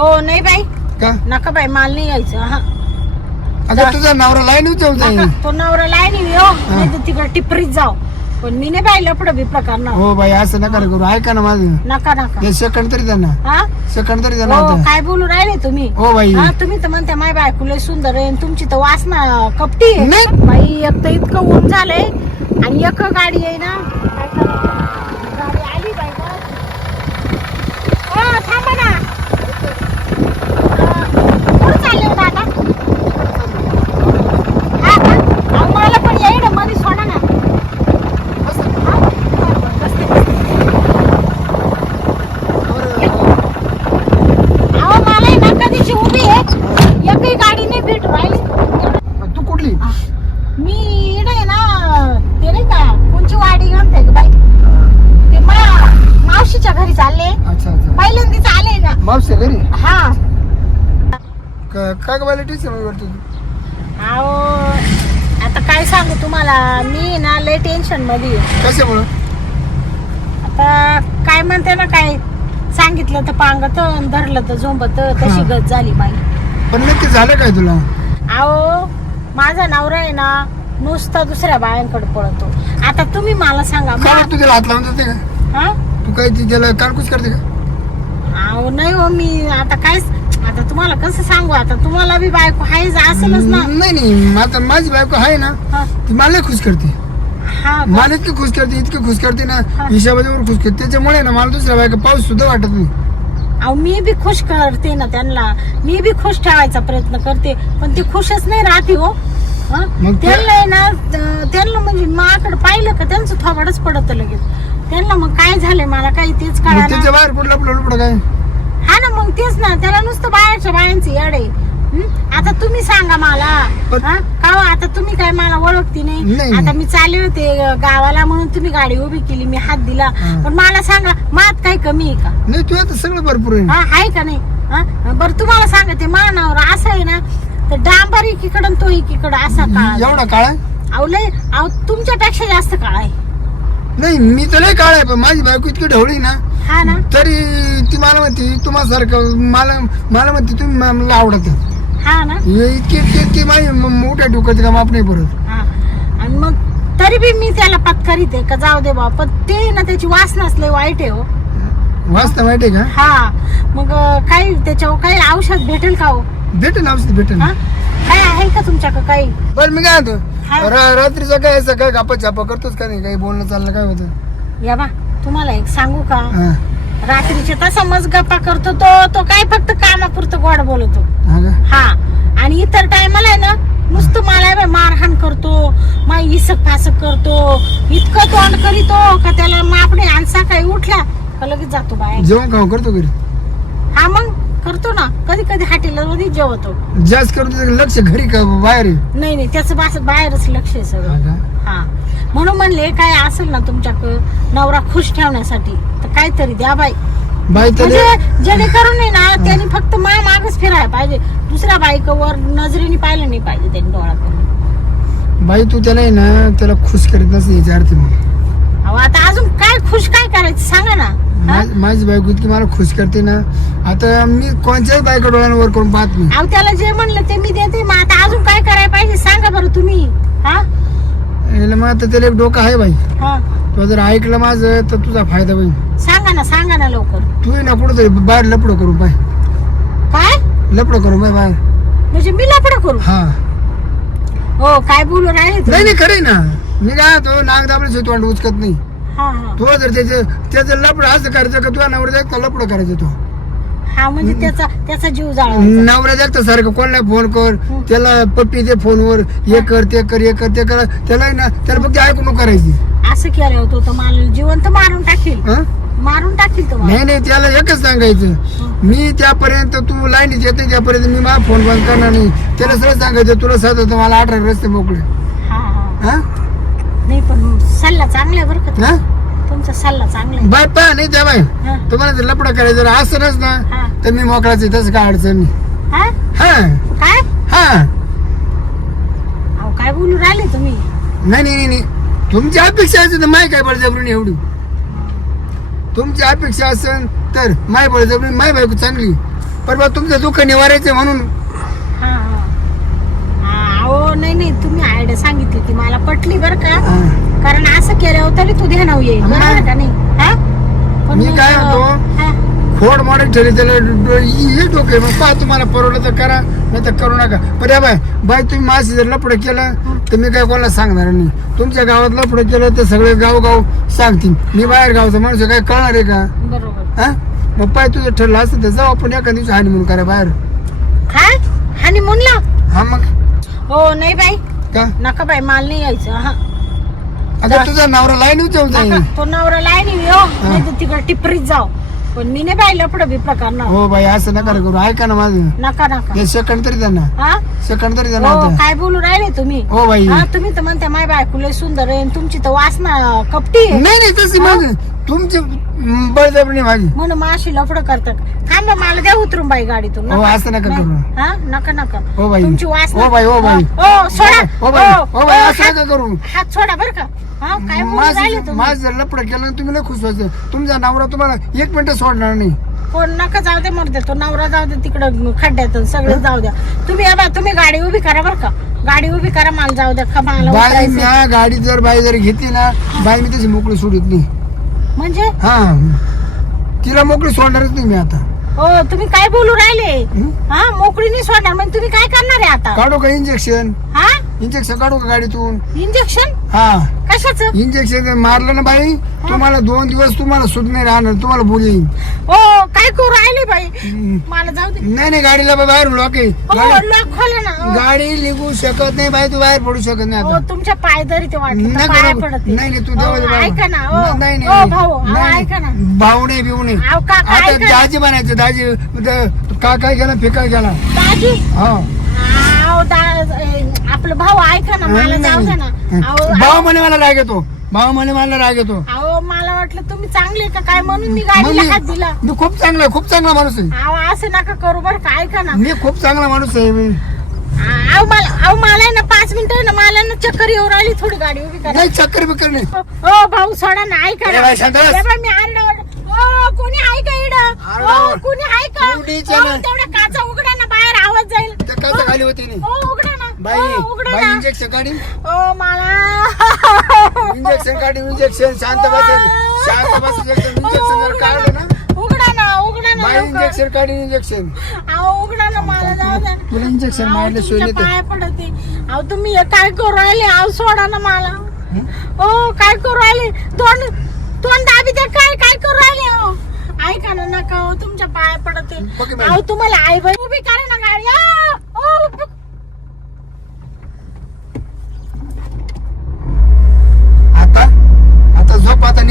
हो नाही बाई का नका बाई माल नाही यायचं हा अगं तुझा नवरा लाईन उचलता नका, तो नवरा लाईनी हो नाही तर तिकडे टिपरीत जाऊ पण मी नाही बाई लपड बिपड करणार हो बाई असं नका करू ऐका ना माझं नका नका हे सेकंड तरी त्यांना हा सेकंड तरी त्यांना हो आता. काय बोलू राहिले तुम्ही हो बाई हा तुम्ही तर म्हणता माय बायको लय सुंदर आहे आणि तुमची तर वासना कपटी आहे नाही. बाई एक तर इतकं ऊन झालंय आणि एक गाडी आहे ना काय करावं? गाडी आली बाई बस. हो थांबा ना कुठं चालले हो दादा हा का अहो, मला पण येईल मध्ये सोडा ना हा? बसते, बसते. अहो मला ना कधीची उभी आहे एकही गाडी नाही भेटू राहिली तू कुठली मी इकडे आहे ना ते नाही का कोणची वाडी म्हणते ग बाई ते मावशीच्या घरी चालले अच्छा अच्छा पहिल्यांदाच आले ना मावशी घरी हा काय बाई टेन्शन करतो तू अहो आता काय सांगू तुम्हाला मी ना लय टेन्शन मध्ये आहे. कशामुळं आता काय म्हणते ना काय सांगितलं तर पांगत आणि धरलं तर झोंबत तशी गत झाली बाई पण नक्की झालं काय तुला अहो माझा नवरा आहे ना नुसता दुसऱ्या बायांकडे पळतो आता तुम्ही मला सांगा काय तू त्याला हात लावून जाते का हा तू काय त्याला कानकुच करते का अहो नाही हो मी आता काय आता तुम्हाला कसं सांगू आता तुम्हाला बी बायको हाय असेलच ना नाही नाही आता माझी बायको आहे ना हा. ती मला लय खुश करते हा का? मला इतकी खुश करते इतकी खुश करते ना हा. हिशाबाजूवर खुश करते त्याच्यामुळे ना मला दुसऱ्या बायका पाऊस सुद्धा वाटत नाही अहो मी बी खुश करते ना त्यांना मी बी खुश ठेवायचा प्रयत्न करते पण ती खुशच नाही राहते हो हा? मग ते- त्यांना आहे ना त्यांना म्हणजे माझ्याकडे पाहिलं का त्यांचं थोबाडच पडत लगेच त्यांना मग काय झालंय मला काही तेच मग कळा त्याच्या बाहेर कुठला लपडं काय हा ना मग तेच ना त्याला नुसतं बाहेरच्या बायांचं याड आहे आता तुम्ही सांगा मला पण- हा? का हो, आता तुम्ही काय मला ओळखती नाही नाही. आता मी चालले होते गावाला म्हणून तुम्ही गाडी उभी केली मी हात दिला हा. पण मला सांगा मात काही कमी आहे का नाही तू आता सगळं भरपूर आहे हा आहे का नाही हा? बरं तुम्हाला सांगते मानावर असं आहे ना तर डांबर एकीकडं आणि तो एकीकडं असा काळ एवढा काळ आहे अहो लय अहो तुमच्यापेक्षा जास्त काळ आहे नाही मी तर नाही काळ आहे पण माझी बायको इतकी ढवळी ना हा ना तरी ती मला म्हणते तुम्हाला सारखं मला म्हणते तुम्ही मला आवडत हा ना इतकी इतकी इतकी माझी मोठ्या डोक्यात का माप नाही परत हा आणि मग तरी बी मी त्याला पत्करीत आहे का जाऊ दे बा पण ते ना त्याची वासनाच लय वाईट आहे हो वाचता माहिती आहे का हा मग काही त्याच्यावर काही औषध भेटेल का हो भेटेल औषध भेटेल हा काय आहे का तुमच्याकडे काही बरं मी काय हा. म्हणतो रात्रीचा काय सकाळी गप्पा छापा करतोच का नाही काही बोलणं चाललं काय होतं या बा तुम्हाला एक सांगू का हा रात्रीचे तसा मज गप्पा करतो तो काय फक्त कामापुरतं गोड बोलतो हा का हा आणि इतर टायमाला आहे ना नुसतं मला मारहाण करतो माय इसक फासक करतो इतकं तोंड करीतो का त्याला मापणे आणि सकाळी उठला का लगेच जातो बाहेर जेवण खाऊ करतो घरी हा मग करतो ना कधी कधी हॉटेलमध्ये जेवतो जास्त करतो त्याचं लक्ष घरी का बाहेर आहे? नाही नाही त्याचं बाहेरच लक्ष आहे हा सगळं का? हा म्हणून म्हणले काय असेल ना तुमच्याकडं नवरा खुश ठेवण्यासाठी तर काहीतरी द्या बाई बाई त्याला म्हणजे जेणेकरून आहे ना त्यांनी फक्त मागच फिरायला पाहिजे दुसऱ्या बायकोवर नजरेने पाहिलं नाही पाहिजे त्यांनी डोळा करून बाई तू त्याला आहे ना त्याला खुश करीत नसते याच्या अर्थ मग अहो आता अजून काय खुश काय करायचं सांगा ना हा? माझी बायको इतकी मला खुश करते ना आता मी कोणत्याही बायका डोळ्यांवर करून पाहत नाही अहो त्याला जे म्हणलं ते मी देते मग आता अजून काय करायला पाहिजे सांगा बरं तुम्ही हा याला मग आता त्याला एक डोकं आहे बाई हा तो जर ऐकलं माझं तर तुझा फायदा होईल सांगा ना लवकर तू ना कुठं बाहेर लपडं करू पाय काय लपडं करू पाय बाहेर म्हणजे मी लपडं करू हा हो काय बोलू राहिले नाही तुम्ही? नाही खरंय ना मी काय तो नाग दाबले तोंड उचकत नाही हा हा तो जर त्याचं लपड असं करायचं का तुला नवरा जायचं लपड करायचं तो हा म्हणजे त्याचा जीव जाळवायचा नवरा जागतं सारखं कोणाला फोन कर त्याला पप्पी दे फोनवर हे कर ते कर हे कर ते कर त्याला आहे ना त्याला फक्त ऐकून नको करायची असं केलं होतं तर मला जिवंत मारून टाकील हं? मारून टाकील तुम्हाला नाही नाही त्याला एकच सांगायचं मी त्यापर्यंत तू लाईनीत येते त्यापर्यंत मी माझा फोन बंद करणार नाही त्याला सरळ सांगायचं तुला साधं मला 18 रस्ते मोकळे हा हा हा नाही पण सल्ला चांगला आहे बरं का हा तुमचा सल्ला चांगला आहे बाय पा नाही त्या बाय हा. तुम्हाला जर लपडा करायचं जर असं ना हा. तर मी मोकळाच आहे तसं काय अडचण नाही हा हा काय हा अहो काय बोलू राहिले तुम्ही नाही नाही नाही तुमची अपेक्षा असेल तर माय काय बळजबरी एवढी तुमची अपेक्षा असेल तर माय बळजबरी माय बायको चांगली पण बा तुमचं दुःख निवारायचं म्हणून. हा हा हा, अहो नाही तुम्ही आयडिया सांगितली ती मला पटली बरं का. हा. कारण असं केल्यावर तरी तू ध्यानावर येईल बरोबर का नाही. हा पण मी मग, काय म्हणतो, हा, खोड मॉडेल ठेवले त्याला हे डोके मग पहा तुम्हाला परवडलं तर करा नाही तर करू नका. पण या बाय तुम्ही माझी जर लपडं केलं तर मी काय कोणाला सांगणार नाही. तुमच्या गावात लपडं केलं तर सगळे गाव सांगतील. मी बाहेर गावचा माणूस काय कळणार आहे का? बरोबर. हा मग पाय तुझं ठरलं असतं तर जाऊ आपण एका दिवशी हानिमून करा बाहेर. काय हनीमूनला? हा मग हो नाही बाई का नका बाई मला नाही यायचं. हा आता तुझा नवरा लाईन उचलून जाईल. नका, तो नवरा लाईनी नाही तर तिकडे टिपरीत जाऊ. पण मी नाही बाई लपड बिपड करणार. हो बाई असं नका करू. ऐका ना माझं नका नका. हे सेकंड तरी त्यांना हा सेकंड तरी त्यांना हो आता. काय बोलू राहिले तुम्ही? हो बाई हा तुम्ही तर म्हणता माय बायको लय सुंदर आहे आणि तुमची तर वासना कपटी आहे. नाही तशी माझं तुमची बळजबरी माझी. म्हणून माशी लफड करतात. थांबा मला द्या उतरून बाई गाडीतून. हो नका. असं नका करू. हा नका नका. हो बाई तुमची वासना. हो बाई हो बाई हो सोडा. हो बाई हो बाई असं नका करू. हात सोडा बर का. हा काय बोलू राहिले तुम्ही? माझं जर लपड केलं ना तुम्ही नाही खुश व्हायचं. तुमचा नवरा तुम्हाला 1 मिनिट सोडणार नाही. कोण नका जाऊ दे मरते. तो नवरा जाऊ दे तिकडं खड्ड्यात सगळं जाऊ द्या. तुम्ही या बा तुम्ही गाडी उभी करा बर का. गाडी उभी करा मला जाऊ द्या. मला बाई उतरायचं. म्या गाडी जर बाई जर घेतली ना बाई मी तशी मोकळी सोडत नाही. म्हणजे हा तिला मोकळी सोडणारच नाही मी आता. हो तुम्ही काय बोलू राहिले? हा मोकळी नाही सोडणार म्हणजे तुम्ही काय करणार आहे आता? काढू का इंजेक्शन? हा इंजेक्शन काढू का गाडीतून? इंजेक्शन हा कशाचं? इंजेक्शन मारलं ना बाई तुम्हाला 2 दिवस तुम्हाला सुट नाही राहणार. तुम्हाला बोलीन. हो काय करू राहिले बाई? मला जाऊ दे. नाही गाडीला बाहेर लॉक आहे. हो लॉक खोला ना. हो. गाडी निघू शकत नाही बाई. तू बाहेर पडू शकत नाही हो आता. तुमच्या पाय जरी ते वाटलं नाही तर पाय करू. पडते. नाही तू हो, देवाच्या ऐका ना. हो. नाही हो, भाऊ अहो, नाही ऐका ना. भाऊ नाही बिऊ नाही. अहो, काका, आता ऐका ना. दाजी म्हणायचं दाजी का काय केला फेकाय गेला. दाजी हा अहो, आपलं भाऊ ऐका ना मला जाऊ द्या ना. अहो भाऊ म्हणे मला राग येतो. भाऊ म्हणे मला राग येतो. अहो मला वाटलं तुम्ही चांगले का काय म्हणून मी गाडीला हात दिला. मी खूप चांगला माणूस आहे. अहो असं नका करू बरं का. ऐका ना. मी खूप चांगला माणूस आहे मी. अहो मला आहे ना 5 मिनिटं ना मला ना चक्कर येऊ राहिली. थोडी गाडी उभी करा. नाही चक्कर बिक्कर नाही. हो भाऊ सोडा ना. ऐका ए ना. बाई, शांत बस. ए बाई, मी आरडाओरडा. हो कोणी आहे का इकडं? हो कोणी आहे का? कुणीच हो, नाही. तेवढ्या काचा उघडा ना बाहेर आवाज जाईल. त्या काचा खाली होती नाही. हो उघडा ना. बाई हो, उघडा बाई ना. इंजेक्शन काढी. हो मला इंजेक्शन काढी. इंजेक्शन शांत बस. इंजेक्शन जर काढलं ना उघडा ना. उघडा ना बाई लवकर. इंजेक्शन काढी. इंजेक्शन अहो उघडा ना मला जाऊ द्या. तुला इंजेक्शन मारले सोयले तर पाय पडते. अहो तुम्ही हे काय करू राहिले? अहो सोडा ना मला. हो काय करू राहिले? तोंड दाबी द्या. काय करू राहिले? हो ऐका ना नका. हो तुमच्या पाय पडते. बघ बाई. अहो तुम्हाला आई बाई उभी करा ना गाडी. आता झोप आता